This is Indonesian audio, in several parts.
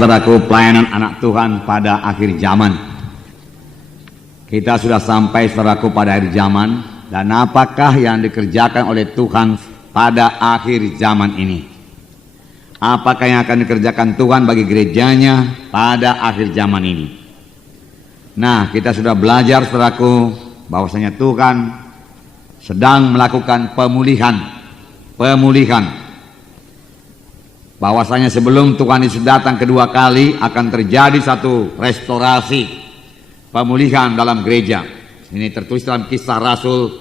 saudaraku, pelayanan anak Tuhan pada akhir zaman. Kita sudah sampai, saudaraku, pada akhir zaman. Dan apakah yang dikerjakan oleh Tuhan pada akhir zaman ini? Apakah yang akan dikerjakan Tuhan bagi gerejanya pada akhir zaman ini? Nah, kita sudah belajar, saudaraku, bahwasanya Tuhan sedang melakukan pemulihan. Bahwasanya sebelum Tuhan Yesus datang kedua kali akan terjadi satu restorasi, pemulihan dalam gereja. Ini tertulis dalam Kisah Rasul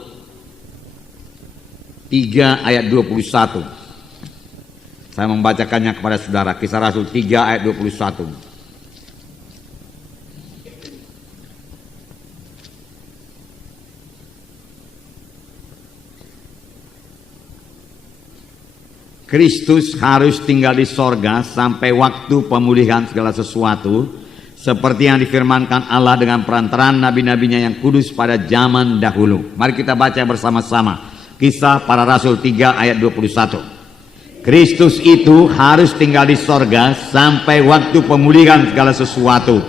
3 ayat 21. Saya membacakannya kepada saudara. Kisah Rasul 3 ayat 21. Kristus harus tinggal di sorga sampai waktu pemulihan segala sesuatu, seperti yang difirmankan Allah dengan perantaraan nabi-nabinya yang kudus pada zaman dahulu. Mari kita baca bersama-sama Kisah Para Rasul 3 ayat 21. Kristus itu harus tinggal di sorga sampai waktu pemulihan segala sesuatu,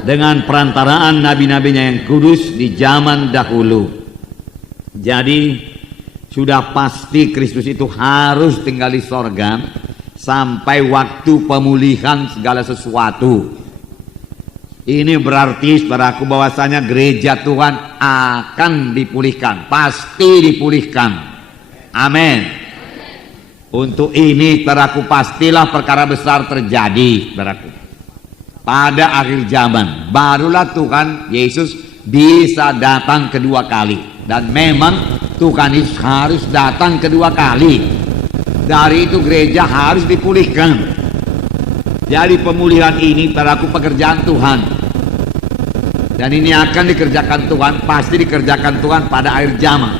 dengan perantaraan nabi-nabinya yang kudus di zaman dahulu. Jadi sudah pasti Kristus itu harus tinggal di sorga sampai waktu pemulihan segala sesuatu. Ini berarti, saudaraku, bahwasanya gereja Tuhan akan dipulihkan, pasti dipulihkan. Amin. Untuk ini, saudaraku, pastilah perkara besar terjadi, saudaraku. Pada akhir zaman barulah Tuhan Yesus bisa datang kedua kali. Dan memang Tuhan Yesus harus datang kedua kali. Dari itu gereja harus dipulihkan. Jadi pemulihan ini, saudaraku, pekerjaan Tuhan. Dan ini akan dikerjakan Tuhan, pasti dikerjakan Tuhan pada akhir zaman.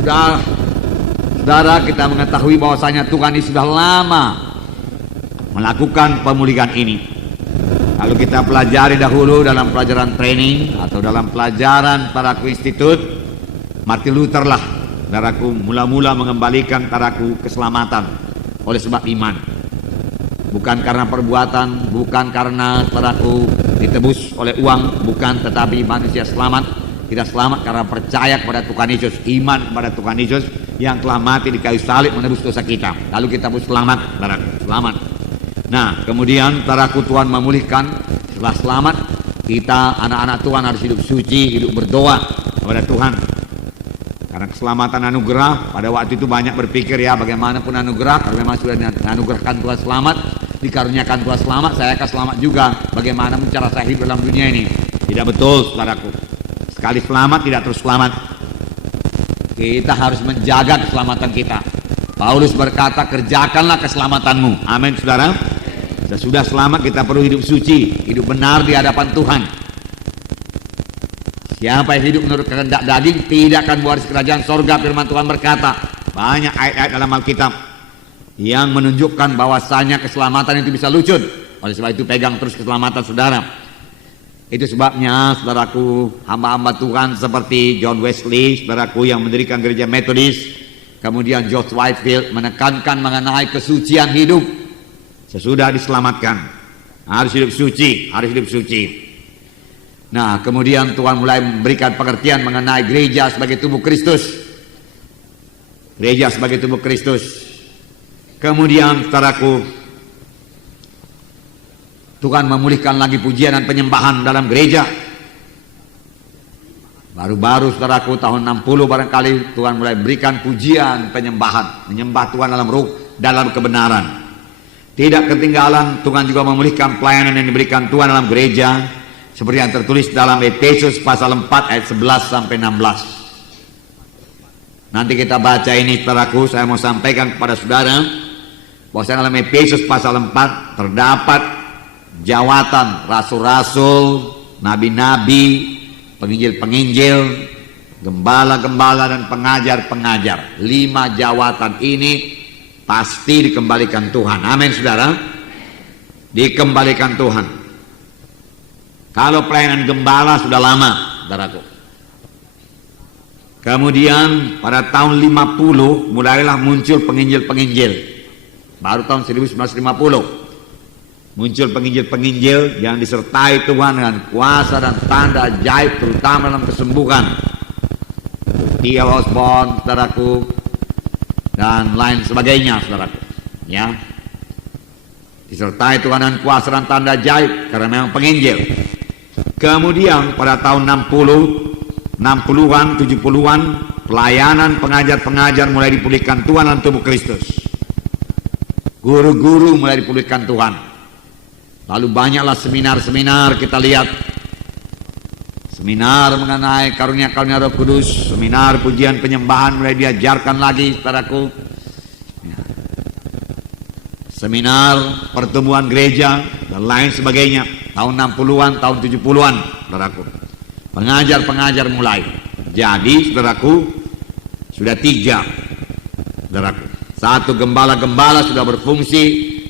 Saudara, kita mengetahui bahwasanya Tuhan ini sudah lama melakukan pemulihan ini. Lalu kita pelajari dahulu dalam pelajaran training atau dalam pelajaran saudaraku institut, Martin Luther lah, saudaraku, mula-mula mengembalikan saudaraku keselamatan oleh sebab iman. Bukan karena perbuatan, bukan karena saudaraku ditebus oleh uang, bukan, tetapi manusia tidak selamat karena percaya kepada Tuhan Yesus, iman kepada Tuhan Yesus yang telah mati di kayu salib menebus dosa kita. Lalu kita pun selamat, saudaraku, selamat. Nah, kemudian saudaraku, Tuhan memulihkan. Setelah selamat, kita anak-anak Tuhan harus hidup suci, hidup berdoa kepada Tuhan. Karena keselamatan anugerah, pada waktu itu banyak berpikir, ya bagaimanapun anugerah, kalau memang sudah dianugerahkan Tuhan selamat, dikaruniakan Tuhan selamat, saya akan selamat juga. Bagaimana cara saya hidup dalam dunia ini? Tidak betul, saudaraku. Sekali selamat tidak terus selamat. Kita harus menjaga keselamatan kita. Paulus berkata, kerjakanlah keselamatanmu. Amin, saudara. Sudah selamat, kita perlu hidup suci, hidup benar di hadapan Tuhan. Siapa yang hidup menurut kehendak daging tidak akan mewaris kerajaan sorga, firman Tuhan berkata. Banyak ayat-ayat dalam Alkitab yang menunjukkan bahwasanya keselamatan itu bisa lucud. Oleh sebab itu pegang terus keselamatan saudara. Itu sebabnya, saudaraku, hamba-hamba Tuhan seperti John Wesley, saudaraku, yang mendirikan gereja Metodis, kemudian George Whitefield menekankan mengenai kesucian hidup. Sesudah diselamatkan harus hidup suci, harus hidup suci. Nah, kemudian Tuhan mulai memberikan pengertian mengenai gereja sebagai tubuh Kristus. Gereja sebagai tubuh Kristus. Kemudian, saudaraku, Tuhan memulihkan lagi pujian dan penyembahan dalam gereja. Baru-baru, saudaraku, tahun 60 barangkali Tuhan mulai berikan pujian, penyembahan, menyembah Tuhan dalam ruh, dalam kebenaran. Tidak ketinggalan, Tuhan juga memulihkan pelayanan yang diberikan Tuhan dalam gereja, seperti yang tertulis dalam Efesus pasal 4 ayat 11 sampai 16. Nanti kita baca ini, saudaraku. Saya mau sampaikan kepada saudara bahwa dalam Efesus pasal 4 terdapat jawatan rasul-rasul, nabi-nabi, penginjil-penginjil, gembala-gembala, dan pengajar-pengajar. 5 jawatan ini pasti dikembalikan Tuhan. Amin, saudara. Dikembalikan Tuhan. Kalau pelayanan gembala sudah lama, saudaraku. Kemudian pada tahun 50 mulailah muncul penginjil-penginjil. Baru tahun 1950 muncul penginjil-penginjil yang disertai Tuhan dengan kuasa dan tanda ajaib, terutama dalam kesembuhan. T.L. Osborne, saudaraku, dan lain sebagainya, saudaraku. Ya, disertai Tuhan dengan kuasa dan tanda ajaib karena memang penginjil. Kemudian pada tahun 60-an, 70-an, pelayanan pengajar-pengajar mulai dipulihkan Tuhan dalam tubuh Kristus. Guru-guru mulai dipulihkan Tuhan. Lalu banyaklah seminar-seminar kita lihat. Seminar mengenai karunia-karunia Roh Kudus, seminar pujian penyembahan mulai diajarkan lagi, saudaraku. Seminar pertumbuhan gereja dan lain sebagainya. Tahun 60-an, tahun 70-an, saudaraku. Pengajar-pengajar mulai. Jadi, saudaraku, sudah 3, saudaraku. 1, gembala-gembala sudah berfungsi,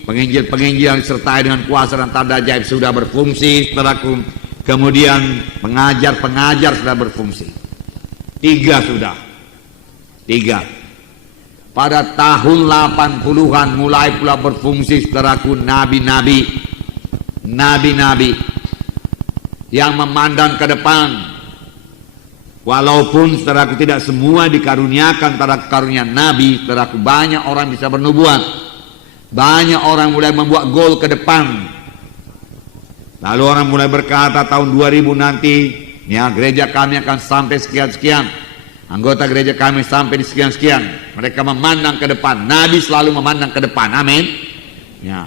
penginjil-penginjil yang disertai dengan kuasa dan tanda ajaib sudah berfungsi, saudaraku. Kemudian pengajar-pengajar sudah berfungsi. 3 sudah. 3. Pada tahun 80-an mulai pula berfungsi, saudaraku, nabi-nabi. Nabi-nabi yang memandang ke depan. Walaupun, saudaraku, tidak semua dikaruniakan pada karunia nabi, saudaraku, banyak orang bisa bernubuat. Banyak orang mulai membuat gol ke depan. Lalu orang mulai berkata tahun 2000 nanti, ya, gereja kami akan sampai sekian-sekian. Anggota gereja kami sampai di sekian-sekian. Mereka memandang ke depan. Nabi selalu memandang ke depan. Amin. Ya,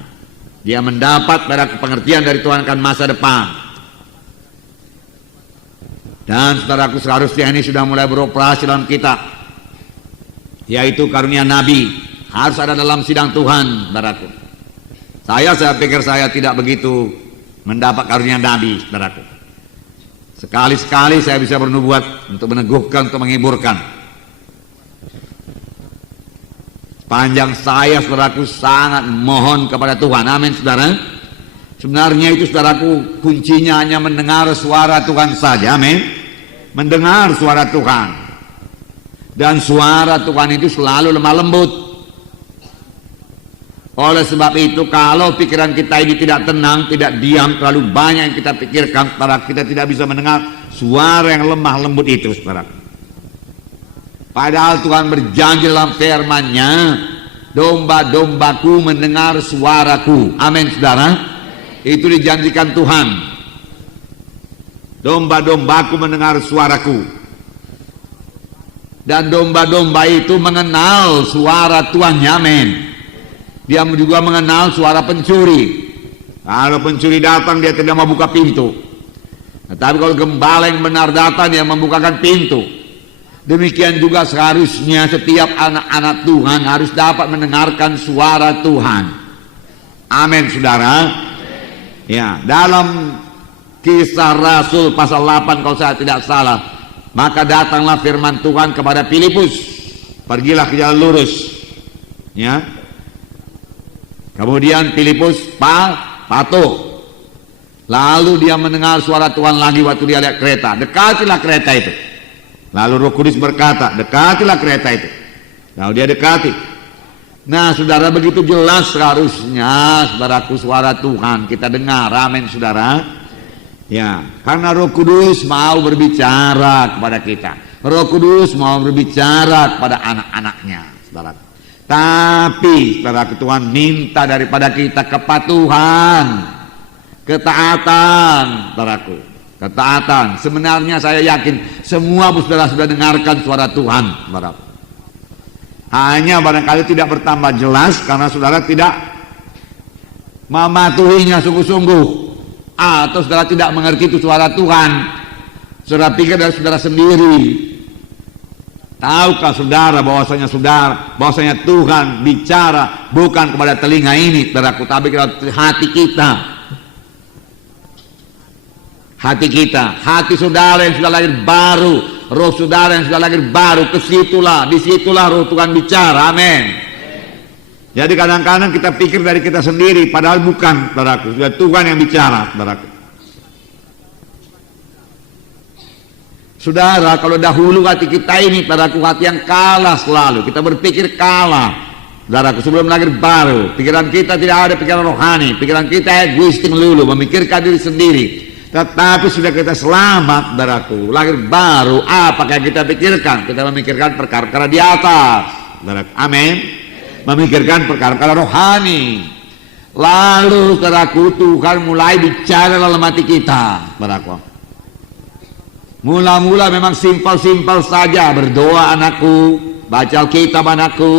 dia mendapat pada pengertian dari Tuhan akan masa depan. Dan saudaraku, seharusnya ini sudah mulai beroperasi dalam kita, yaitu karunia nabi harus ada dalam sidang Tuhan, saudaraku. Saya pikir saya tidak begitu mendapat karunia nabi, saudaraku. Sekali-sekali saya bisa bernubuat untuk meneguhkan, untuk menghiburkan. Sepanjang saya, saudaraku, sangat mohon kepada Tuhan. Amin, saudara. Sebenarnya itu, saudaraku, kuncinya hanya mendengar suara Tuhan saja. Amin. Mendengar suara Tuhan. Dan suara Tuhan itu selalu lemah lembut. Oleh sebab itu, kalau pikiran kita ini tidak tenang, tidak diam, terlalu banyak yang kita pikirkan, saudara, kita tidak bisa mendengar suara yang lemah lembut itu, saudara. Padahal Tuhan berjanji dalam firman-Nya, domba-dombaku mendengar suaraku. Amin, saudara. Itu dijanjikan Tuhan. Domba-dombaku mendengar suaraku. Dan domba-domba itu mengenal suara Tuhannya. Amin. Dia juga mengenal suara pencuri. Kalau pencuri datang, dia tidak mau buka pintu. Tetapi kalau gembala yang benar datang, dia membukakan pintu. Demikian juga seharusnya setiap anak-anak Tuhan harus dapat mendengarkan suara Tuhan. Amin, saudara. Ya, dalam Kisah Rasul pasal 8 kalau saya tidak salah, maka datanglah firman Tuhan kepada Filipus, pergilah ke jalan lurus. Ya. Kemudian Filipus patuh. Lalu dia mendengar suara Tuhan lagi waktu dia lihat kereta. Dekatilah kereta itu. Lalu Roh Kudus berkata, dekatilah kereta itu. Lalu dia dekati. Nah, saudara, begitu jelas seharusnya, saudaraku, suara Tuhan kita dengar. Amin, saudara. Ya, karena Roh Kudus mau berbicara kepada kita. Roh Kudus mau berbicara kepada anak-anaknya, saudara. Tapi, saudara, Tuhan minta daripada kita kepatuhan, ketaatan, saudaraku. Ketaatan. Sebenarnya saya yakin semua saudara sudah dengarkan suara Tuhan, saudara. Hanya barangkali tidak bertambah jelas karena saudara tidak mematuhinya sungguh-sungguh. Atau saudara tidak mengerti itu suara Tuhan. Saudara pikir dari saudara sendiri. Tahukah saudara bahwasanya Tuhan bicara bukan kepada telinga ini, saudaraku, tapi kepada hati kita. Hati kita, hati saudara yang sudah lahir baru, roh saudara yang sudah lahir baru, disitulah roh Tuhan bicara. Amin. Jadi kadang-kadang kita pikir dari kita sendiri, padahal bukan, saudaraku. Sudah Tuhan yang bicara, saudaraku. Saudara, kalau dahulu hati kita ini, saudaraku, hati yang kalah selalu. Kita berpikir kalah. Saudaraku, sebelum lahir baru, pikiran kita tidak ada pikiran rohani, pikiran kita egoistik melulu, memikirkan diri sendiri. Tetapi sudah kita selamat, saudaraku, lahir baru, apakah kita pikirkan? Kita memikirkan perkara-perkara di atas, saudaraku. Amin. Memikirkan perkara-perkara rohani. Lalu, saudaraku, Tuhan mulai bicara dalam hati kita, saudaraku. Mula-mula memang simpel-simpel saja, berdoa anakku, baca Alkitab anakku,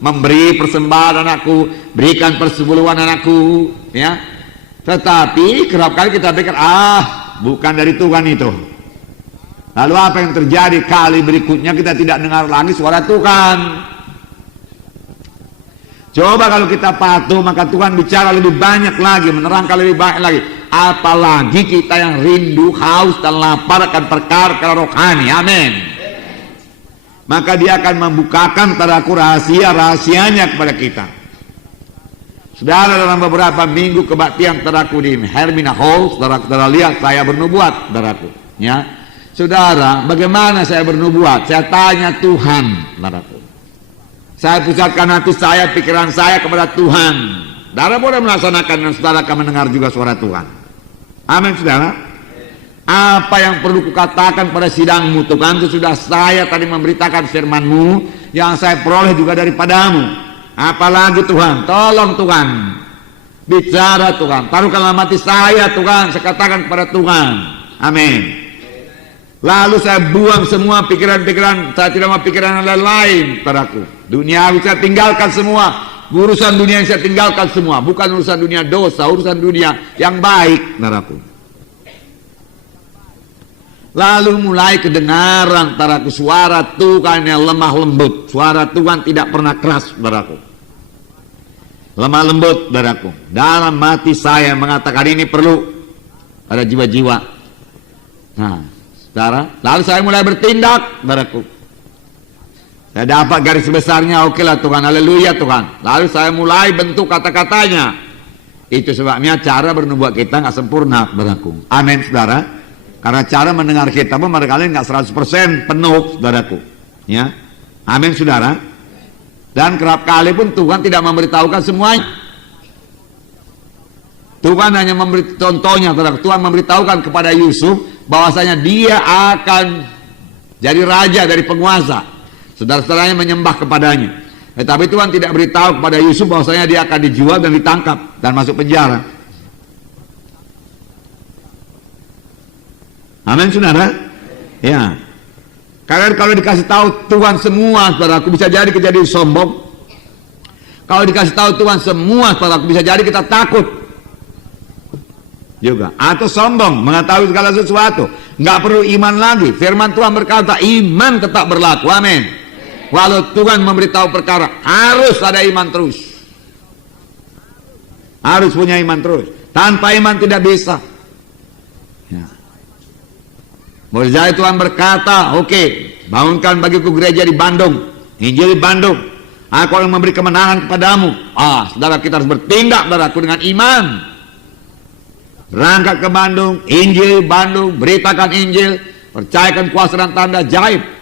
memberi persembahan anakku, berikan persepuluhan anakku, ya. Tetapi kerap kali kita pikir, bukan dari Tuhan itu. Lalu apa yang terjadi? Kali berikutnya kita tidak dengar lagi suara Tuhan. Coba kalau kita patuh, maka Tuhan bicara lebih banyak lagi, menerangkan lebih banyak lagi. Apalagi kita yang rindu, haus dan lapar akan perkara rohani. Amin. Maka dia akan membukakan tadaku rahasia-rahasianya kepada kita. Saudara, dalam beberapa minggu kebaktian tadaku di Hermina Hall, saudara lihat saya bernubuat, saudaraku. Ya, saudara, bagaimana saya bernubuat? Saya tanya Tuhan, saudaraku. Saya pusatkan hati saya, pikiran saya kepada Tuhan. Saudara boleh melaksanakan dan saudara akan mendengar juga suara Tuhan. Amin, saudara. Apa yang perlu kukatakan pada sidangmu, Tuhan, itu sudah saya tadi memberitakan firman-Mu yang saya peroleh juga daripadamu. Apalagi Tuhan, tolong Tuhan, bicara Tuhan, taruhkan dalam hati saya Tuhan, saya katakan kepada Tuhan. Amin. Lalu saya buang semua pikiran-pikiran, saya tidak mau pikiran yang lain padaku. Dunia saya tinggalkan semua, urusan dunia yang saya tinggalkan semua, bukan urusan dunia dosa, urusan dunia yang baik, saudaraku. Lalu mulai kedengaran, saudaraku, suara Tuhan yang lemah lembut. Suara Tuhan tidak pernah keras, saudaraku. Lemah lembut, saudaraku. Dalam hati saya mengatakan ini perlu ada jiwa-jiwa. Nah, saudara, lalu saya mulai bertindak, saudaraku. Saya dapat garis besarnya, oke lah Tuhan, haleluya Tuhan. Lalu saya mulai bentuk kata-katanya. Itu sebabnya cara bernubuat kita nggak sempurna, saudaraku. Amin, saudara. Karena cara mendengar kita pun barangkali nggak 100% penuh, saudaraku. Ya, amin, saudara. Dan kerap kali pun Tuhan tidak memberitahukan semuanya. Tuhan hanya memberi contohnya, saudaraku. Tuhan memberitahukan kepada Yusuf bahwasanya dia akan jadi raja dari penguasa. Saudara-saudaranya menyembah kepadanya. Tetapi Tuhan tidak beritahu kepada Yusuf bahwasanya dia akan dijual dan ditangkap dan masuk penjara. Amin, saudara. Ya. Karena kalau dikasih tahu Tuhan semua, saudaraku, bisa jadi kita jadi sombong. Kalau dikasih tahu Tuhan semua, saudaraku, bisa jadi kita takut juga, atau sombong mengetahui segala sesuatu. Nggak perlu iman lagi. Firman Tuhan berkata iman tetap berlaku. Amin. Walau Tuhan memberitahu perkara, harus ada iman terus. Harus punya iman terus. Tanpa iman tidak bisa. Ya. Boleh jadi Tuhan berkata, oke, bangunkan bagiku gereja di Bandung, Injil di Bandung, aku akan memberi kemenangan kepadamu. Saudara, kita harus bertindak, saudaraku, dengan iman. Berangkat ke Bandung, Injil Bandung, beritakan Injil, percayakan kuasa dan tanda gaib.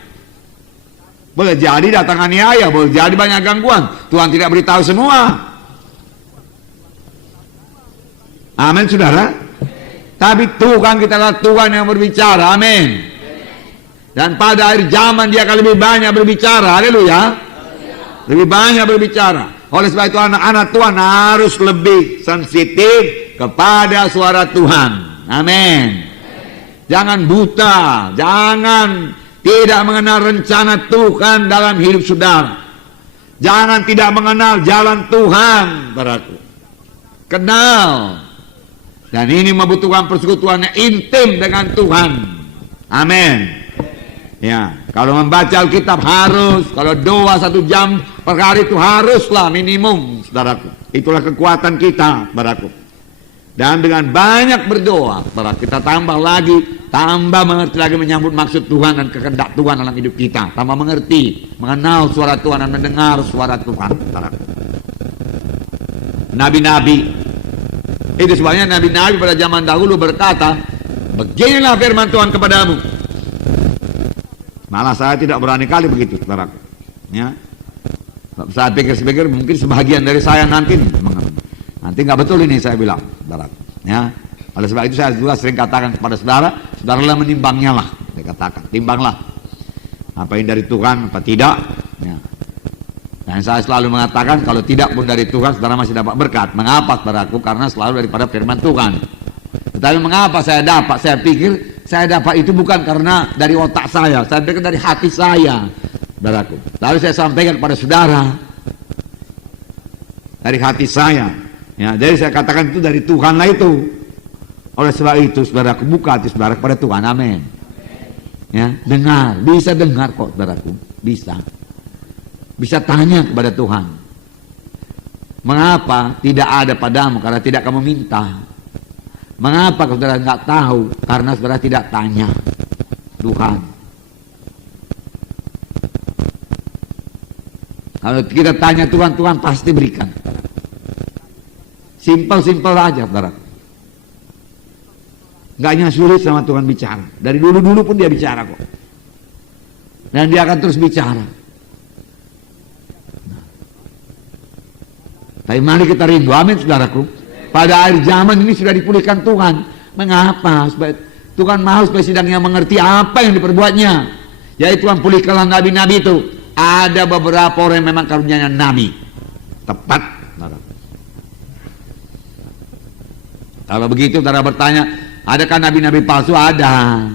Boleh jadi datang aniaya, boleh jadi banyak gangguan. Tuhan tidak beritahu semua. Amin, saudara. Tapi Tuhan kita adalah Tuhan yang berbicara. Amin. Dan pada akhir zaman dia akan lebih banyak berbicara. Haleluya. Lebih banyak berbicara. Oleh sebab itu anak-anak Tuhan harus lebih sensitif kepada suara Tuhan. Amin. Jangan buta, jangan tidak mengenal rencana Tuhan dalam hidup saudara. Jangan tidak mengenal jalan Tuhan, saudaraku. Kenal. Dan ini membutuhkan persekutuan yang intim dengan Tuhan. Amin. Ya, kalau membaca Alkitab harus, kalau doa 1 jam per hari itu haruslah minimum, saudaraku. Itulah kekuatan kita, saudaraku. Dan dengan banyak berdoa, saudara, kita tambah mengerti lagi menyambut maksud Tuhan dan kehendak Tuhan dalam hidup kita. Tambah mengerti, mengenal suara Tuhan dan mendengar suara Tuhan, saudara. Nabi-nabi, itu sebabnya nabi-nabi pada zaman dahulu berkata, beginilah firman Tuhan kepadamu. Malah saya tidak berani kali begitu, saudara. Ya. Saya pikir mungkin sebagian dari saya nanti nggak betul ini saya bilang, saudara. Ya, oleh sebab itu saya juga sering katakan kepada saudara, saudaralah menimbangnya lah, saya katakan, timbanglah apa yang dari Tuhan apa tidak. Ya. Dan saya selalu mengatakan kalau tidak pun dari Tuhan, saudara masih dapat berkat. Mengapa, saudaraku? Karena selalu daripada firman Tuhan. Tetapi mengapa saya dapat? Saya pikir saya dapat itu bukan karena dari otak saya pikir dari hati saya, saudaraku. Lalu saya sampaikan kepada saudara dari hati saya. Ya, jadi saya katakan itu dari Tuhan lah itu. Oleh sebab itu, saudaraku, buka hati saudara kepada Tuhan. Amin. Ya, dengar, bisa dengar kok, saudaraku, bisa tanya kepada Tuhan. Mengapa tidak ada padamu? Karena tidak kamu minta. Mengapa saudara nggak tahu? Karena saudara tidak tanya Tuhan. Kalau kita tanya Tuhan, Tuhan pasti berikan. Simpel aja, saudara. Nggak hanya sulit sama Tuhan bicara. Dari dulu pun dia bicara kok. Dan dia akan terus bicara. Tapi mari kita rindu, amin saudaraku. Pada akhir zaman ini sudah dipulihkan Tuhan. Mengapa? Supaya Tuhan mau supaya sidangnya mengerti apa yang diperbuatnya. Yaitu Tuhan pulihkanlah nabi-nabi itu. Ada beberapa orang yang memang karunia-Nya nabi. Tepat, saudara. Kalau begitu saudara bertanya, adakah nabi-nabi palsu? Ada.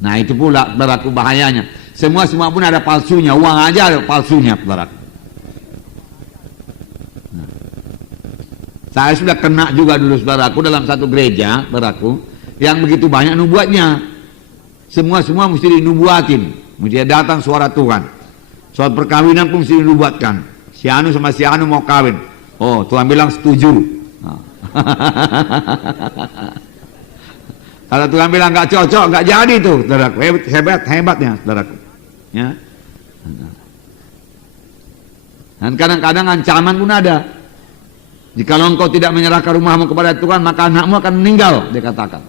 Nah itu pula saudaraku bahayanya. Semua pun ada palsunya. Uang aja ada palsunya, saudaraku. Saya sudah kena juga dulu, saudaraku, dalam satu gereja, saudaraku, yang begitu banyak nubuatnya. Semua mesti dinubuatin. Mesti datang suara Tuhan. Soal perkawinan pun mesti dinubuatkan. Si Anu sama si Anu mau kawin. Oh, Tuhan bilang setuju. Nah. Kalau Tuhan bilang nggak cocok, nggak jadi tuh, saudaraku. Hebatnya, saudaraku. Ya. Dan kadang-kadang ancaman pun ada. Jikalau engkau tidak menyerahkan rumahmu kepada Tuhan, maka anakmu akan meninggal, dia katakan.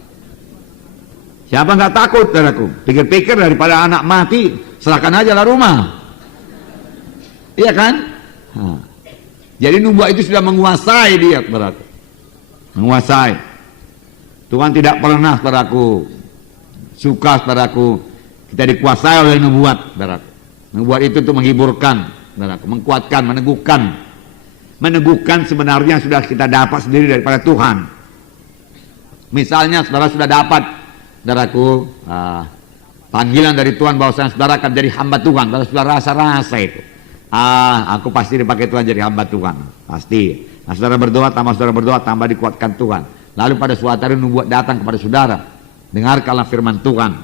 Siapa nggak takut, saudaraku? Pikir-pikir daripada anak mati, serahkan aja lah rumah. Iya kan? Nah. Jadi nubuat itu sudah menguasai dia, saudaraku. Menguasai. Tuhan tidak pernah, saudaraku, suka, saudaraku, kita dikuasai oleh nubuat, saudaraku. Nubuat itu untuk menghiburkan, saudaraku, mengkuatkan, meneguhkan. Meneguhkan sebenarnya sudah kita dapat sendiri daripada Tuhan. Misalnya saudara sudah dapat, saudaraku, panggilan dari Tuhan bahwasanya saudara akan jadi hamba Tuhan. Kalau saudara rasa itu, aku pasti dipakai Tuhan jadi hamba Tuhan, pasti. Nah, saudara berdoa, tambah dikuatkan Tuhan. Lalu pada suatu hari nubuat datang kepada saudara, dengarkanlah firman Tuhan.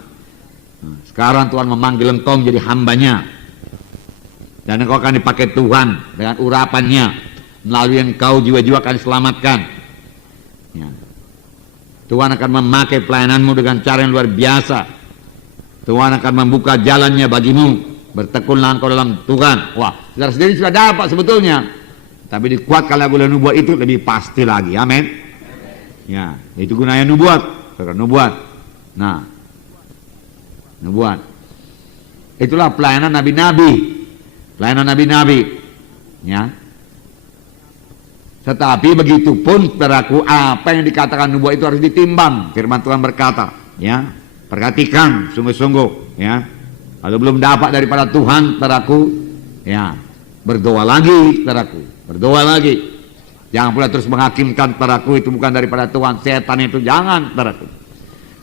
Sekarang Tuhan memanggil engkau menjadi hambanya, dan engkau akan dipakai Tuhan dengan urapannya. Melalui engkau jiwa-jiwa akan diselamatkan. Ya. Tuhan akan memakai pelayananmu dengan cara yang luar biasa. Tuhan akan membuka jalannya bagimu. Bertekunlah engkau dalam Tuhan. Wah, saudara sendiri sudah dapat sebetulnya. Tapi dikuatkan oleh nubuat itu lebih pasti lagi. Amin. Ya, itu gunanya nubuat. Saudara, nubuat. Nah, nubuat. Itulah pelayanan nabi-nabi. Pelayanan nabi-nabi. Ya. Tetapi begitu pun, saudaraku, apa yang dikatakan nubuat itu harus ditimbang. Firman Tuhan berkata, ya, perhatikan sungguh-sungguh, ya. Kalau belum dapat daripada Tuhan, saudaraku, ya, berdoa lagi, saudaraku, berdoa lagi. Jangan pula terus menghakimkan, saudaraku, itu bukan daripada Tuhan, setan itu, jangan, saudaraku.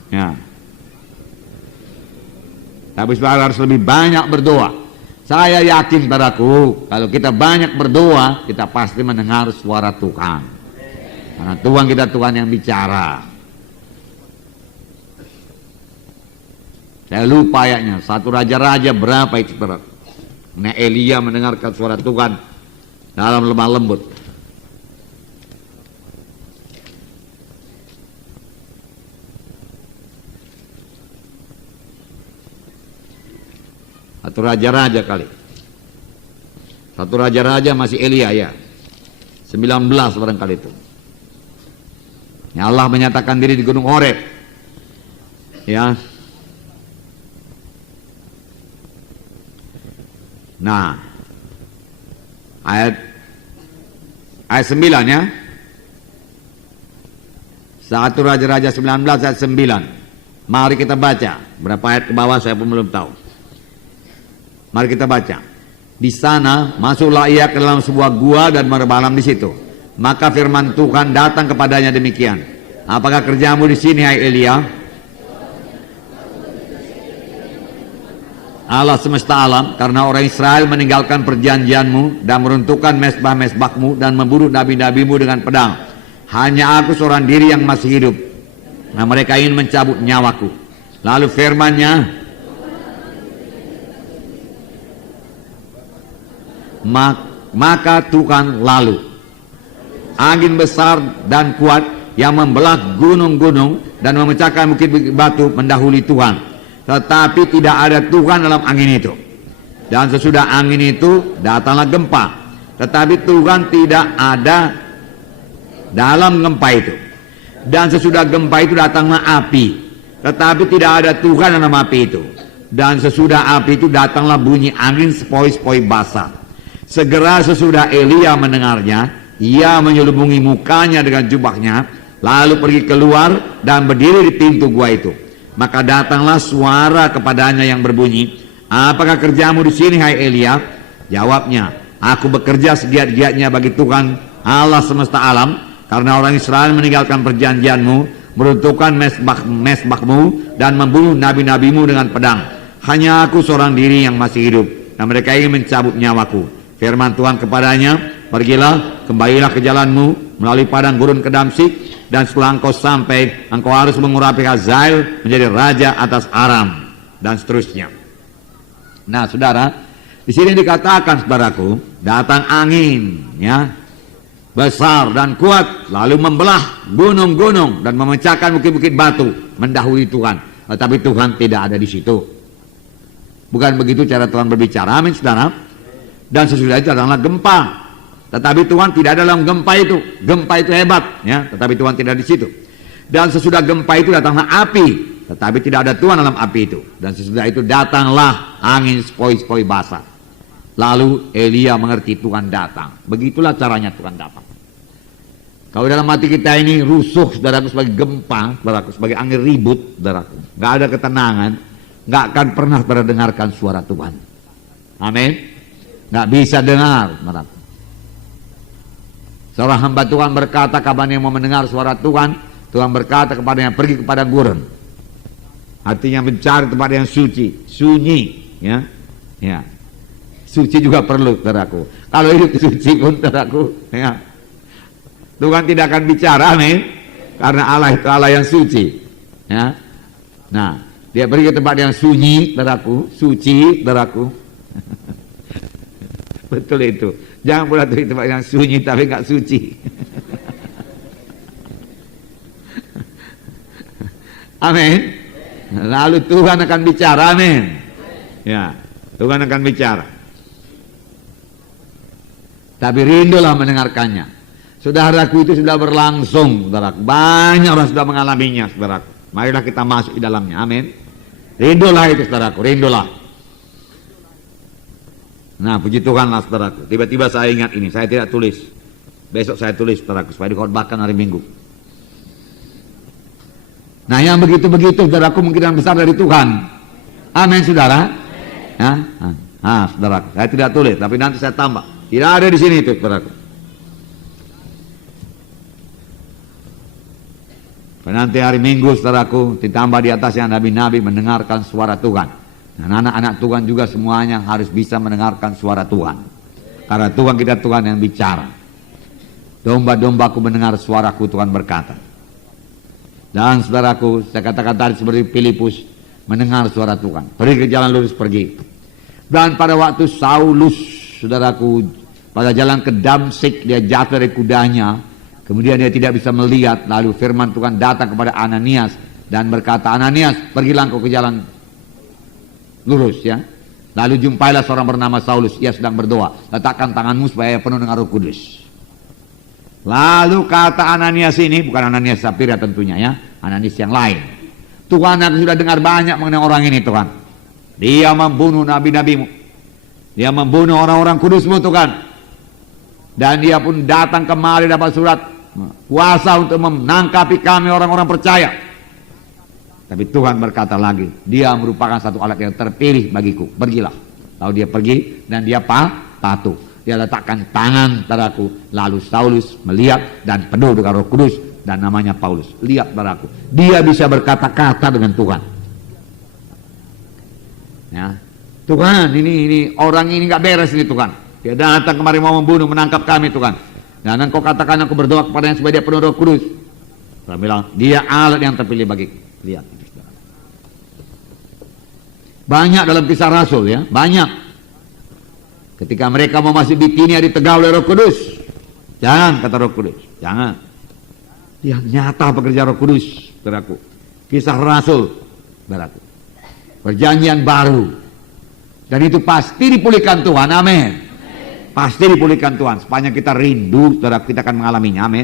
Ya. Tapi saudara harus lebih banyak berdoa. Saya yakin, saudaraku, kalau kita banyak berdoa, kita pasti mendengar suara Tuhan. Karena Tuhan kita Tuhan yang bicara. Saya lupa ayatnya, satu raja-raja berapa itu, saudaraku. Nah, Elia mendengarkan suara Tuhan dalam lemah lembut. Satu raja-raja kali. Satu raja-raja masih Elia, ya. 19 barangkali itu. Ya, Allah menyatakan diri di Gunung Horeb. Ya. Nah, ayat 9 ya. 1 Raja-Raja 19 ayat 9. Mari kita baca. Berapa ayat ke bawah saya pun belum tahu. Mari kita baca. Di sana masuklah ia ke dalam sebuah gua dan bermalam di situ. Maka firman Tuhan datang kepadanya demikian. Apakah kerjamu di sini, hai Elia? Allah semesta alam, karena orang Israel meninggalkan perjanjianmu dan meruntuhkan mesbah-mesbahmu dan membunuh nabi-nabimu dengan pedang. Hanya aku seorang diri yang masih hidup. Nah, mereka ingin mencabut nyawaku. Lalu firman-Nya, maka Tuhan lalu angin besar dan kuat yang membelah gunung-gunung dan memecahkan bukit-bukit batu mendahului Tuhan. Tetapi tidak ada Tuhan dalam angin itu. Dan sesudah angin itu datanglah gempa. Tetapi Tuhan tidak ada dalam gempa itu. Dan sesudah gempa itu datanglah api. Tetapi tidak ada Tuhan dalam api itu. Dan sesudah api itu datanglah bunyi angin sepoi-sepoi basah. Segera sesudah Elia mendengarnya, ia menyelubungi mukanya dengan jubahnya, lalu pergi keluar dan berdiri di pintu gua itu. Maka datanglah suara kepadanya yang berbunyi, apakah kerjamu di sini, hai Elia? Jawabnya, aku bekerja segiat-giatnya bagi Tuhan Allah semesta alam, karena orang Israel meninggalkan perjanjianmu, meruntuhkan mesbahmu dan membunuh nabi-nabimu dengan pedang. Hanya aku seorang diri yang masih hidup, dan mereka ingin mencabut nyawaku. Firman Tuhan kepadanya, pergilah, kembalilah ke jalanmu melalui padang gurun ke Damsik, dan setelah engkau sampai, engkau harus mengurapi Hazael menjadi raja atas Aram, dan seterusnya. Nah, saudara, di sini dikatakan, saudaraku, datang angin, ya, besar dan kuat, lalu membelah gunung-gunung dan memecahkan bukit-bukit batu mendahului Tuhan. Tetapi Tuhan tidak ada di situ. Bukan begitu cara Tuhan berbicara, amin, saudara. Dan sesudah itu adalah gempa. Tetapi Tuhan tidak ada dalam gempa itu. Gempa itu hebat, ya, tetapi Tuhan tidak di situ. Dan sesudah gempa itu datanglah api, tetapi tidak ada Tuhan dalam api itu. Dan sesudah itu datanglah angin sepoi-sepoi basah. Lalu Elia mengerti Tuhan datang. Begitulah caranya Tuhan datang. Kalau dalam hati kita ini rusuh, saudaraku, sebagai gempa, saudaraku, sebagai angin ribut, saudaraku, nggak ada ketenangan, nggak akan pernah terdengarkan suara Tuhan. Amin. Nggak bisa dengar, saudaraku. Seorang hamba Tuhan berkata, kapan yang mau mendengar suara Tuhan, Tuhan berkata kepadanya, pergi kepada gurun. Artinya mencari tempat yang suci, sunyi, ya, ya. Suci juga perlu, saudaraku. Kalau hidup suci pun, saudaraku, ya, Tuhan tidak akan bicara, amin, karena Allah itu Allah yang suci, ya. Nah, dia pergi ke tempat yang sunyi, saudaraku, suci, saudaraku. Betul itu. Jangan pula di tempat yang sunyi tapi nggak suci. Amin. Lalu Tuhan akan bicara, amin. Ya, Tuhan akan bicara. Tapi rindulah mendengarkannya. Saudaraku, itu sudah berlangsung, saudaraku. Banyak orang sudah mengalaminya, saudaraku. Marilah kita masuk di dalamnya, amin. Rindulah itu, saudaraku, rindulah. Nah, puji Tuhanlah, saudaraku. Tiba-tiba saya ingat ini, saya tidak tulis. Besok saya tulis, saudaraku, supaya dikhotbahkan hari Minggu. Nah, yang begitu-begitu, saudaraku, kemungkinan besar dari Tuhan. Amin, saudara. Ya? Saudaraku, saya tidak tulis, tapi nanti saya tambah. Tidak ada di sini itu, saudaraku. Nanti hari Minggu, saudaraku, ditambah di atasnya nabi-nabi mendengarkan suara Tuhan. Dan anak-anak Tuhan juga semuanya harus bisa mendengarkan suara Tuhan. Karena Tuhan kita Tuhan yang bicara. Domba-dombaku mendengar suaraku, Tuhan berkata. Dan saudaraku, saya katakan tadi seperti Filipus mendengar suara Tuhan. Pergi ke jalan lurus, pergi. Dan pada waktu Saulus, saudaraku, pada jalan ke Damsik, dia jatuh dari kudanya. Kemudian dia tidak bisa melihat. Lalu firman Tuhan datang kepada Ananias dan berkata, Ananias, pergilah engkau ke jalan lurus, ya. Lalu jumpailah seorang bernama Saulus, ia sedang berdoa, letakkan tanganmu supaya penuh dengan Roh Kudus. Lalu kata Ananias ini, bukan Ananias Sapira tentunya, ya, Ananias yang lain. Tuhan, aku sudah dengar banyak mengenai orang ini, Tuhan. Dia membunuh nabi-nabimu, dia membunuh orang-orang kudusmu, Tuhan. Dan dia pun datang kemari dapat surat kuasa untuk menangkapi kami orang-orang percaya. Tapi Tuhan berkata lagi, dia merupakan satu alat yang terpilih bagiku. Pergilah. Lalu dia pergi dan dia patuh. Dia letakkan tangan padaku. Lalu Saulus melihat dan penuh dengan Roh Kudus dan namanya Paulus. Lihat padaku. Dia bisa berkata-kata dengan Tuhan. Ya. Tuhan, ini orang ini nggak beres ini Tuhan. Dia datang kemari mau membunuh, menangkap kami Tuhan. Dan engkau katakan aku berdoa kepadanya supaya dia penuh Roh Kudus. Saya bilang, dia alat yang terpilih bagiku. Lihat. Banyak dalam kisah Rasul ya, banyak. Ketika mereka mau masuk Bitinia ditegah oleh Roh Kudus. Jangan, kata Roh Kudus, jangan. Yang nyata pekerjaan Roh Kudus, saudaraku. Kisah Rasul, saudaraku. Perjanjian baru. Dan itu pasti dipulihkan Tuhan, amin. Pasti dipulihkan Tuhan. Sepanjang kita rindu, saudaraku, kita akan mengalaminya, amin.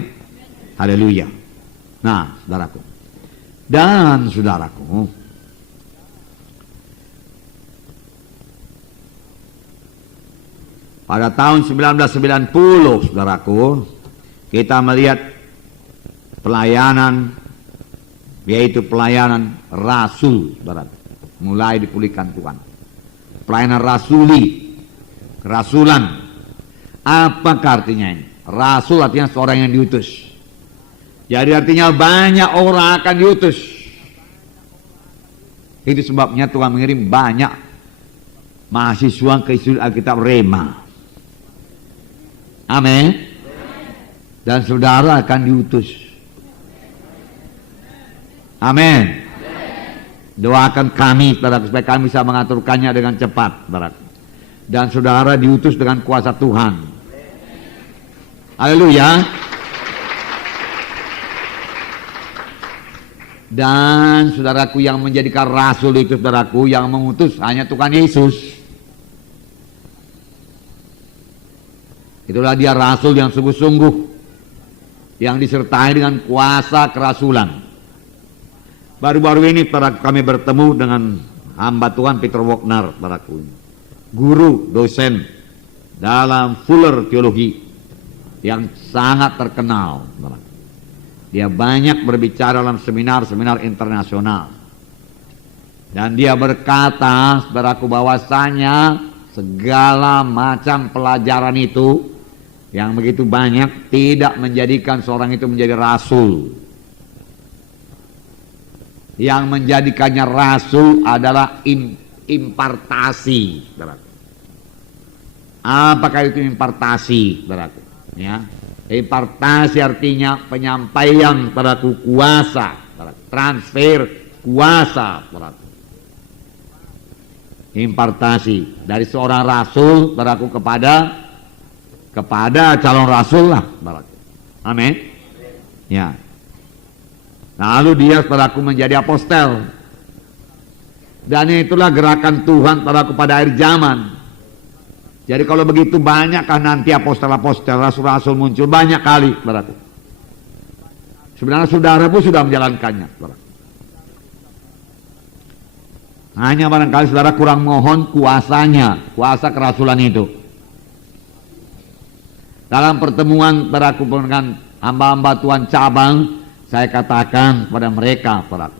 Haleluya. Nah, saudaraku. Dan saudaraku, pada tahun 1990, saudaraku, kita melihat pelayanan, yaitu pelayanan rasul, saudaraku, mulai dipulihkan Tuhan. Pelayanan rasuli, kerasulan. Apa artinya ini? Rasul artinya seorang yang diutus. Jadi artinya banyak orang akan diutus. Itu sebabnya Tuhan mengirim banyak mahasiswa ke Institut Alkitab Rema. Amin. Dan saudara akan diutus. Amin. Doakan kami, saudara, supaya kami bisa mengaturkannya dengan cepat, saudara. Dan saudara diutus dengan kuasa Tuhan. Haleluya. Dan saudaraku, yang menjadikan rasul itu, saudaraku, yang mengutus hanya Tuhan Yesus. Itulah dia rasul yang sungguh-sungguh, yang disertai dengan kuasa kerasulan. Baru-baru ini kami bertemu dengan hamba Tuhan Peter Wagner, guru dosen dalam Fuller Teologi yang sangat terkenal. Dia banyak berbicara dalam seminar-seminar internasional. Dan dia berkata, saudaraku, bahwasanya segala macam pelajaran itu yang begitu banyak tidak menjadikan seorang itu menjadi rasul. Yang menjadikannya rasul adalah impartasi. Apakah itu impartasi, saudaraku? Ya, impartasi artinya penyampaian padaku kuasa, transfer kuasa, saudaraku. Impartasi dari seorang rasul, saudaraku, kepada calon rasul lah, saudaraku. Amin. Ya. Lalu dia, saudaraku, menjadi apostel. Dan itulah gerakan Tuhan, saudaraku, pada akhir zaman. Jadi kalau begitu banyakkah nanti apostel-apostel, rasul-rasul muncul? Banyak kali, saudaraku. Sebenarnya saudara pun sudah menjalankannya, saudaraku. Hanya barangkali saudara kurang mohon kuasanya, kuasa kerasulan itu. Dalam pertemuan saudaraku dengan hamba-hamba Tuhan cabang, saya katakan kepada mereka, saudaraku,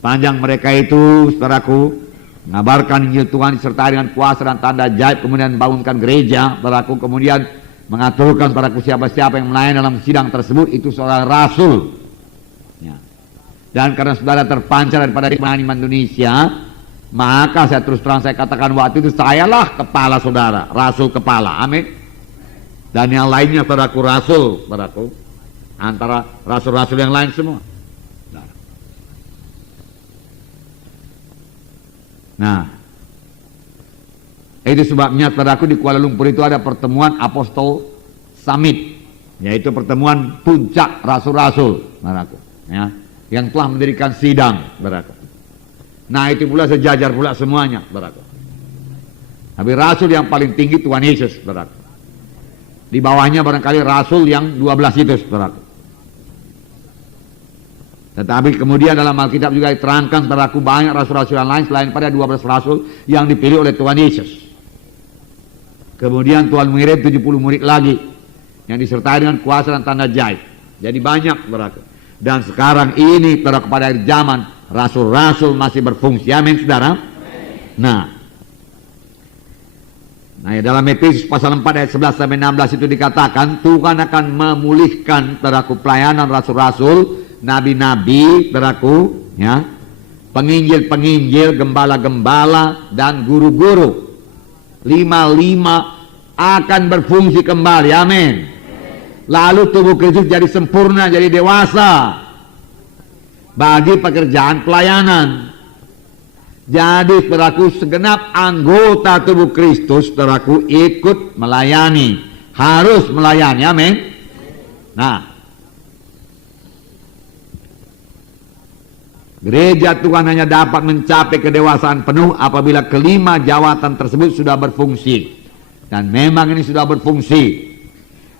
sepanjang mereka itu, saudaraku, mengabarkan Injil Tuhan disertai dengan kuasa dan tanda ajaib, kemudian bangunkan gereja, saudaraku, kemudian mengaturkan, saudaraku, siapa-siapa yang melayani dalam sidang tersebut, itu seorang rasul. Ya. Dan karena saudara terpancar daripada iman Indonesia, maka saya terus terang saya katakan waktu itu sayalah kepala saudara, rasul kepala, amin. Dan yang lainnya, saudaraku, rasul, saudaraku, antara rasul-rasul yang lain semua. Nah, itu sebabnya, saudaraku, di Kuala Lumpur itu ada pertemuan Apostol Summit, yaitu pertemuan puncak rasul-rasul, saudaraku, ya, yang telah mendirikan sidang, saudaraku. Nah, itu pula sejajar pula semuanya, saudaraku. Tapi rasul yang paling tinggi Tuhan Yesus, saudaraku. Di bawahnya barangkali rasul yang 12 itu, saudaraku. Tetapi kemudian dalam Alkitab juga diterangkan, saudaraku, banyak rasul-rasul yang lain selain pada 12 rasul yang dipilih oleh Tuhan Yesus. Kemudian Tuhan mengirim 70 murid lagi, yang disertai dengan kuasa dan tanda gaib. Jadi banyak, saudaraku. Dan sekarang ini saudara, pada akhir zaman rasul-rasul masih berfungsi. Amin, saudara. Nah, ya, dalam Efesus pasal 4 ayat 11 sampai 16 itu dikatakan Tuhan akan memulihkan saudaraku pelayanan rasul-rasul, nabi-nabi, saudaraku, ya, penginjil-penginjil, gembala-gembala dan guru-guru. 5 akan berfungsi kembali. Amin. Lalu tubuh Kristus jadi sempurna, jadi dewasa bagi pekerjaan pelayanan. Jadi saudaraku, segenap anggota tubuh Kristus saudaraku ikut melayani, harus melayani. Amin. Nah, gereja Tuhan hanya dapat mencapai kedewasaan penuh apabila kelima jawatan tersebut sudah berfungsi. Dan memang ini sudah berfungsi.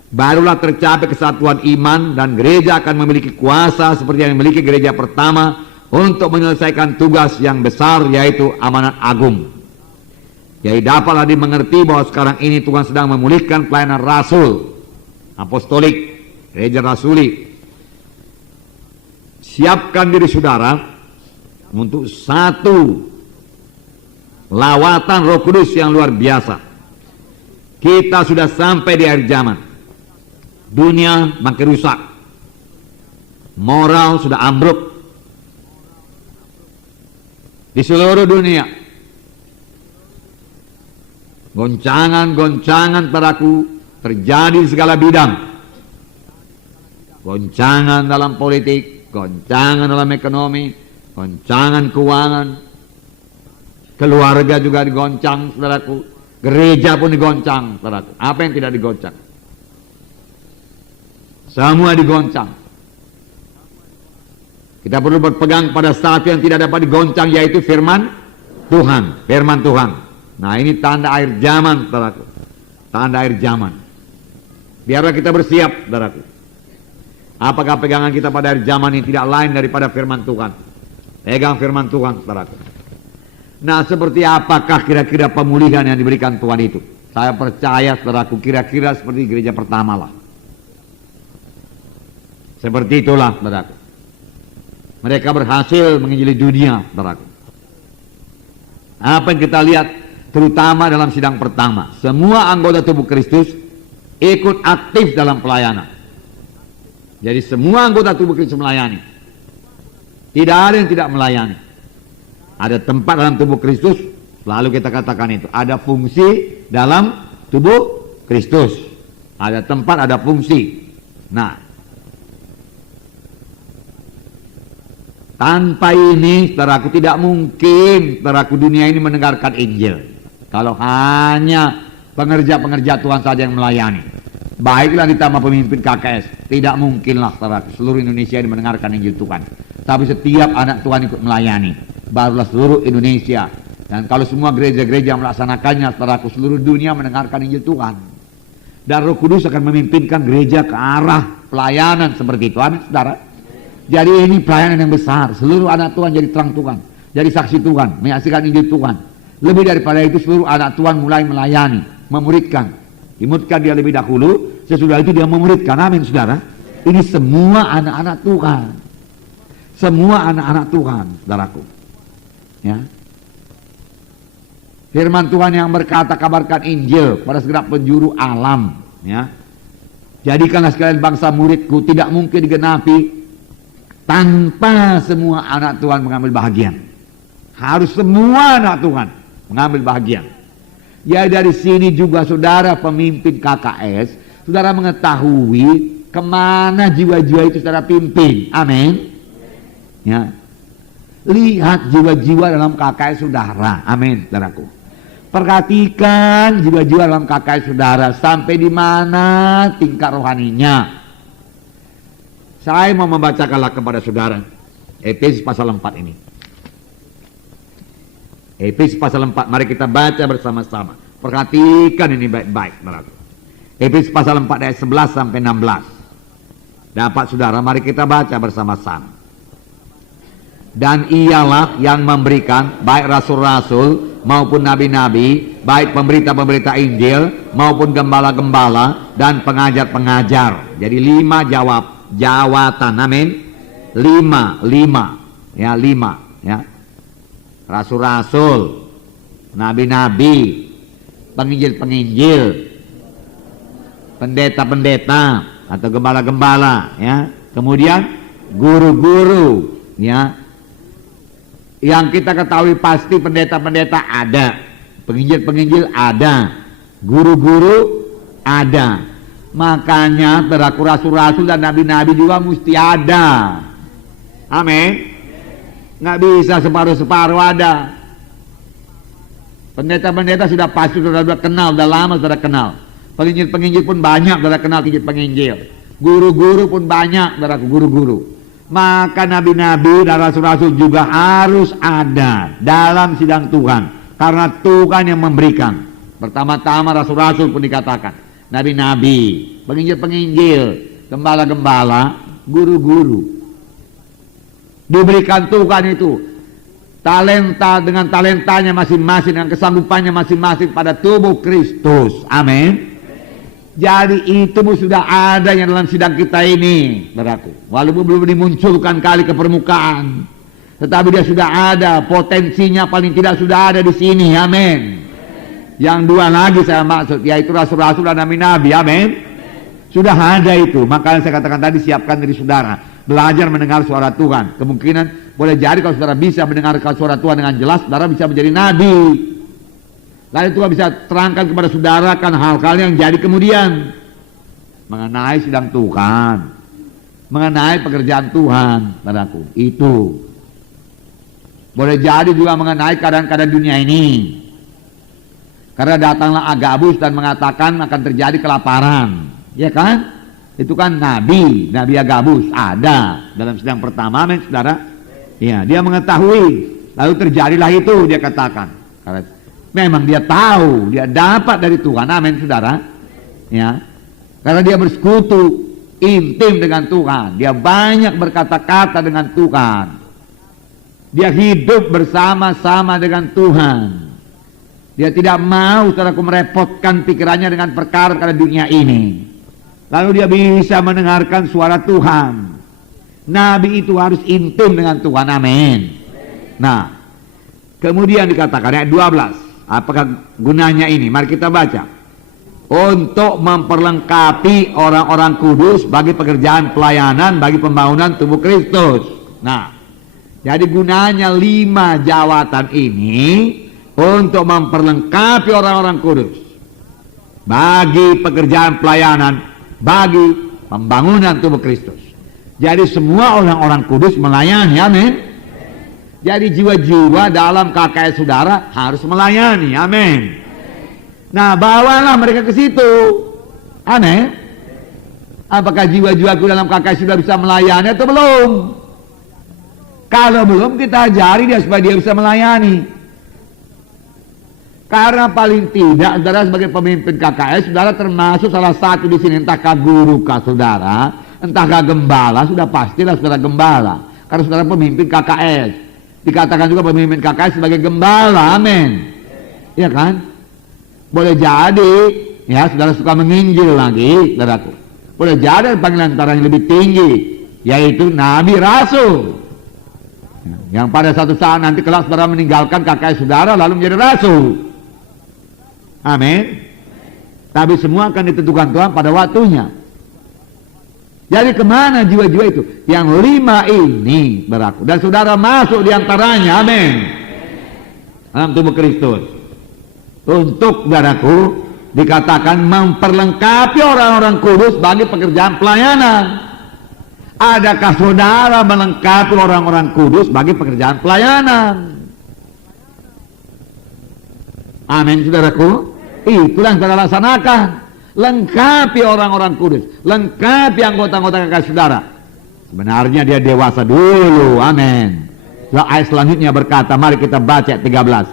Barulah tercapai kesatuan iman dan gereja akan memiliki kuasa seperti yang dimiliki gereja pertama untuk menyelesaikan tugas yang besar, yaitu amanat agung. Jadi dapatlah dimengerti bahwa sekarang ini Tuhan sedang memulihkan pelayanan rasul, apostolik, gereja rasuli. Siapkan diri saudara untuk satu lawatan Roh Kudus yang luar biasa. Kita sudah sampai di akhir zaman. Dunia makin rusak, moral sudah ambruk di seluruh dunia. Goncangan-goncangan saudaraku terjadi di segala bidang. Goncangan dalam politik, goncangan dalam ekonomi, goncangan keuangan, keluarga juga digoncang, saudaraku. Gereja pun digoncang, saudaraku. Apa yang tidak digoncang? Semua digoncang. Kita perlu berpegang pada satu yang tidak dapat digoncang, yaitu firman Tuhan. Firman Tuhan. Nah, ini tanda akhir zaman, saudaraku. Tanda akhir zaman. Biarlah kita bersiap, saudaraku. Apakah pegangan kita pada akhir zaman ini tidak lain daripada firman Tuhan? Pegang firman Tuhan, saudaraku. Nah, seperti apakah kira-kira pemulihan yang diberikan Tuhan itu? Saya percaya, saudaraku, kira-kira seperti gereja pertama lah. Seperti itulah, saudaraku. Mereka berhasil menginjili dunia, saudaraku. Apa yang kita lihat, terutama dalam sidang pertama, semua anggota tubuh Kristus ikut aktif dalam pelayanan. Jadi semua anggota tubuh Kristus melayani. Tidak ada yang tidak melayani. Ada tempat dalam tubuh Kristus, selalu kita katakan itu. Ada fungsi dalam tubuh Kristus. Ada tempat, ada fungsi. Nah, tanpa ini, saudaraku, tidak mungkin saudaraku dunia ini mendengarkan Injil. Kalau hanya pengerja-pengerja Tuhan saja yang melayani. Baiklah ditambah pemimpin KKS. Tidak mungkinlah, saudaraku, seluruh Indonesia ini mendengarkan Injil Tuhan. Tapi setiap anak Tuhan ikut melayani. Barulah seluruh Indonesia. Dan kalau semua gereja-gereja melaksanakannya, saudaraku, seluruh dunia mendengarkan Injil Tuhan. Dan Roh Kudus akan memimpinkan gereja ke arah pelayanan seperti itu. Amin, saudara. Jadi ini pelayanan yang besar. Seluruh anak Tuhan jadi terang Tuhan, jadi saksi Tuhan, menyaksikan Injil Tuhan. Lebih daripada itu, seluruh anak Tuhan mulai melayani, memuridkan. Dimuridkan dia lebih dahulu, sesudah itu dia memuridkan. Amin, saudara. Ini semua anak-anak Tuhan. Semua anak-anak Tuhan, saudaraku. Ya. Firman Tuhan yang berkata, kabarkan Injil pada segenap penjuru alam. Ya. Jadikanlah sekalian bangsa muridku, tidak mungkin digenapi tanpa semua anak Tuhan mengambil bahagian. Harus semua anak Tuhan mengambil bahagian. Ya, dari sini juga saudara pemimpin KKS, saudara mengetahui kemana jiwa-jiwa itu saudara pimpin. Amin. Ya. Lihat jiwa-jiwa dalam KKS saudara. Amin, saudaraku. Perhatikan jiwa-jiwa dalam KKS saudara sampai di mana tingkat rohaninya. Saya mau membacakanlah kepada saudara Efesus pasal 4 ini. Efesus pasal 4, mari kita baca bersama-sama. Perhatikan ini baik-baik, saudara. Efesus pasal 4 ayat 11 sampai 16. Dapat saudara, mari kita baca bersama-sama. Dan ialah yang memberikan baik rasul-rasul maupun nabi-nabi, baik pemberita-pemberita Injil maupun gembala-gembala dan pengajar-pengajar. Jadi 5 jawatan. Amin. 5 ya, 5 ya. Rasul-rasul, nabi-nabi, penginjil-penginjil, pendeta-pendeta atau gembala-gembala ya. Kemudian guru-guru ya. Yang kita ketahui pasti pendeta-pendeta ada, penginjil-penginjil ada, guru-guru ada. Makanya rasul-rasul dan nabi-nabi juga mesti ada. Amin. Nggak bisa separuh-separuh ada. Pendeta-pendeta sudah pasti sudah kenal, sudah lama sudah kenal. Penginjil-penginjil pun banyak sudah kenal penginjil. Guru-guru pun banyak, saudaraku, guru-guru. Maka nabi-nabi dan rasul-rasul juga harus ada dalam sidang Tuhan, karena Tuhan yang memberikan. Pertama-tama rasul-rasul pun dikatakan, nabi-nabi, penginjil-penginjil, gembala-gembala, guru-guru. Diberikan Tuhan itu talenta dengan talentanya masing-masing, dengan kesanggupannya masing-masing pada tubuh Kristus. Amin. Jadi itu sudah ada yang dalam sidang kita ini, saudaraku. Walaupun belum dimunculkan kali ke permukaan, tetapi dia sudah ada, potensinya paling tidak sudah ada di sini. Amin. Yang 2 lagi saya maksud, yaitu rasul-rasul dan nabi-nabi. Amin. Sudah ada itu. Makanya saya katakan tadi, siapkan diri saudara, belajar mendengar suara Tuhan. Kemungkinan boleh jadi kalau saudara bisa mendengarkan suara Tuhan dengan jelas, saudara bisa menjadi nabi. Lalu Tuhan bisa terangkan kepada saudara kan hal-hal yang jadi kemudian mengenai sidang Tuhan, mengenai pekerjaan Tuhan, saudaraku. Itu boleh jadi juga mengenai keadaan-keadaan dunia ini. Karena datanglah Agabus dan mengatakan akan terjadi kelaparan, ya kan? Itu kan Nabi Agabus ada dalam sidang pertama, amin, saudara. Ya, dia mengetahui, lalu terjadilah itu, dia katakan. Karena memang dia tahu, dia dapat dari Tuhan, amin, saudara. Ya, karena dia bersekutu intim dengan Tuhan, dia banyak berkata-kata dengan Tuhan, dia hidup bersama-sama dengan Tuhan. Dia tidak mau, saudaraku, merepotkan pikirannya dengan perkara dunia ini. Lalu dia bisa mendengarkan suara Tuhan. Nabi itu harus intim dengan Tuhan, amin. Nah, kemudian dikatakan ayat 12, apakah gunanya ini? Mari kita baca. Untuk memperlengkapi orang-orang kudus bagi pekerjaan pelayanan, bagi pembangunan tubuh Kristus. Nah, jadi gunanya 5 jawatan ini untuk memperlengkapi orang-orang kudus bagi pekerjaan pelayanan, bagi pembangunan tubuh Kristus. Jadi semua orang-orang kudus melayani, amin. Jadi jiwa-jiwa dalam KKS saudara harus melayani, amin. Nah, bawalah mereka ke situ, amin. Apakah jiwa-jiwaku dalam KKS sudah bisa melayani atau belum? Kalau belum, kita ajari dia supaya dia bisa melayani. Karena paling tidak, saudara sebagai pemimpin KKS, saudara termasuk salah satu di sini, entahkah guru kah saudara, entahkah gembala, sudah pastilah saudara gembala. Karena saudara pemimpin KKS. Dikatakan juga pemimpin KKS sebagai gembala, amin. Iya kan? Boleh jadi, ya saudara suka menginjil lagi, saudaraku. Boleh jadi panggilan antara yang lebih tinggi, yaitu Nabi Rasul. Yang pada satu saat nanti kelak saudara meninggalkan KKS saudara lalu menjadi Rasul. Amin. Tapi semua akan ditentukan Tuhan pada waktunya. Jadi kemana jiwa-jiwa itu? Yang 5 ini berlaku. Dan saudara masuk diantaranya, amin. Dalam tubuh Kristus. Untuk, saudaraku, dikatakan memperlengkapi orang-orang kudus bagi pekerjaan pelayanan. Adakah saudara melengkapi orang-orang kudus bagi pekerjaan pelayanan? Amin, saudaraku. Itulah yang saudara laksanakan. Lengkapi orang-orang kudus, lengkapi anggota-anggota KKS saudara. Sebenarnya dia dewasa dulu, amin. Ayat selanjutnya berkata, mari kita baca 13.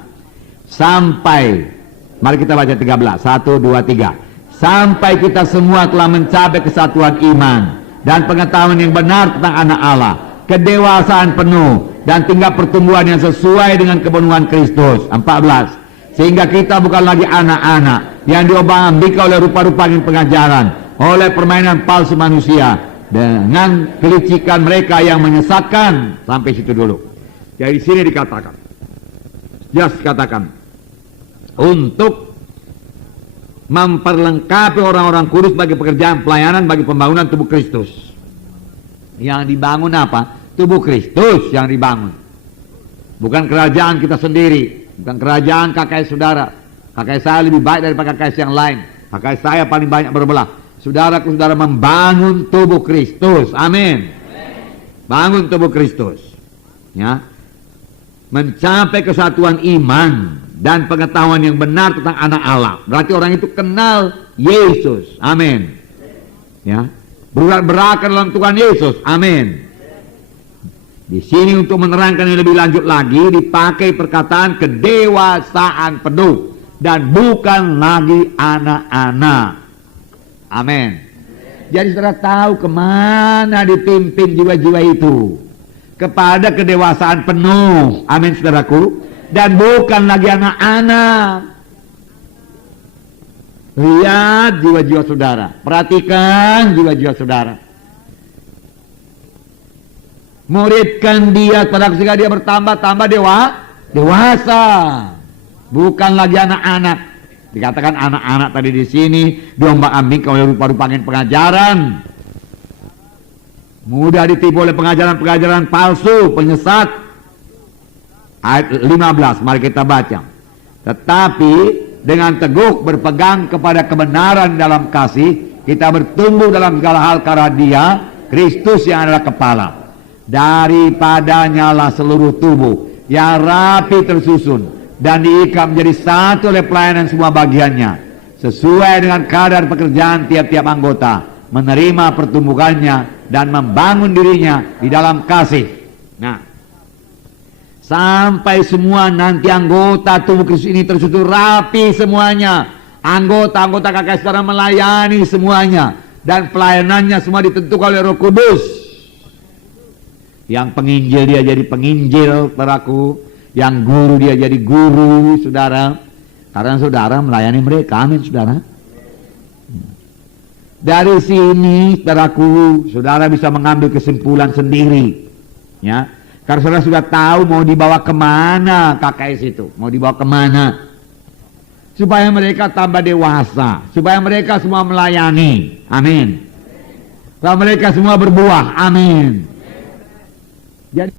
Sampai, mari kita baca 13. 1, 2, 3. Sampai kita semua telah mencapai kesatuan iman dan pengetahuan yang benar tentang anak Allah, kedewasaan penuh dan tingkat pertumbuhan yang sesuai dengan kepenuhan Kristus. 14. Sehingga kita bukan lagi anak-anak yang diobang-ambingkan oleh rupa-rupa pengajaran, oleh permainan palsu manusia, dengan kelicikan mereka yang menyesatkan. Sampai situ dulu. Jadi sini dikatakan, jelas katakan, untuk memperlengkapi orang-orang kudus bagi pekerjaan pelayanan bagi pembangunan tubuh Kristus. Yang dibangun apa? Tubuh Kristus yang dibangun. Bukan kerajaan kita sendiri, bukan kerajaan KKS saudara. KKS saya lebih baik daripada KKS yang lain. KKS saya paling banyak berbelah. Saudara-saudara membangun tubuh Kristus. Amin. Bangun tubuh Kristus. Ya. Mencapai kesatuan iman dan pengetahuan yang benar tentang anak Allah. Berarti orang itu kenal Yesus. Amin. Ya. Berakar dalam Tuhan Yesus. Amin. Di sini untuk menerangkan yang lebih lanjut lagi dipakai perkataan kedewasaan penuh dan bukan lagi anak-anak. Amin. Jadi saudara tahu kemana dipimpin jiwa-jiwa itu, kepada kedewasaan penuh. Amin saudaraku. Dan bukan lagi anak-anak. Lihat jiwa-jiwa saudara, perhatikan jiwa-jiwa saudara. Muridkan dia pada ketika dia bertambah dewasa, bukan lagi anak-anak. Dikatakan anak-anak tadi di sini diombang-ambingkan oleh rupa-rupa pengajaran, mudah ditipu oleh pengajaran-pengajaran palsu, penyesat. Ayat 15 mari kita baca. Tetapi dengan teguh berpegang kepada kebenaran dalam kasih, kita bertumbuh dalam segala hal karena Dia, Kristus yang adalah kepala. Daripadanya lah seluruh tubuh yang rapi tersusun dan diikat menjadi satu oleh pelayanan semua bagiannya, sesuai dengan kadar pekerjaan tiap-tiap anggota, menerima pertumbuhannya dan membangun dirinya di dalam kasih. Nah, sampai semua nanti anggota tubuh Kristus ini tersusun rapi semuanya. Anggota-anggota KKS sekarang melayani semuanya, dan pelayanannya semua ditentukan oleh Roh Kudus. Yang penginjil dia jadi penginjil, saudaraku. Yang guru dia jadi guru, saudara. Karena saudara melayani mereka, amin saudara. Dari sini, saudaraku, saudara bisa mengambil kesimpulan sendiri. Ya, karena saudara sudah tahu mau dibawa kemana KKS itu, mau dibawa kemana. Supaya mereka tambah dewasa, supaya mereka semua melayani, amin. Supaya mereka semua berbuah, amin. Jadi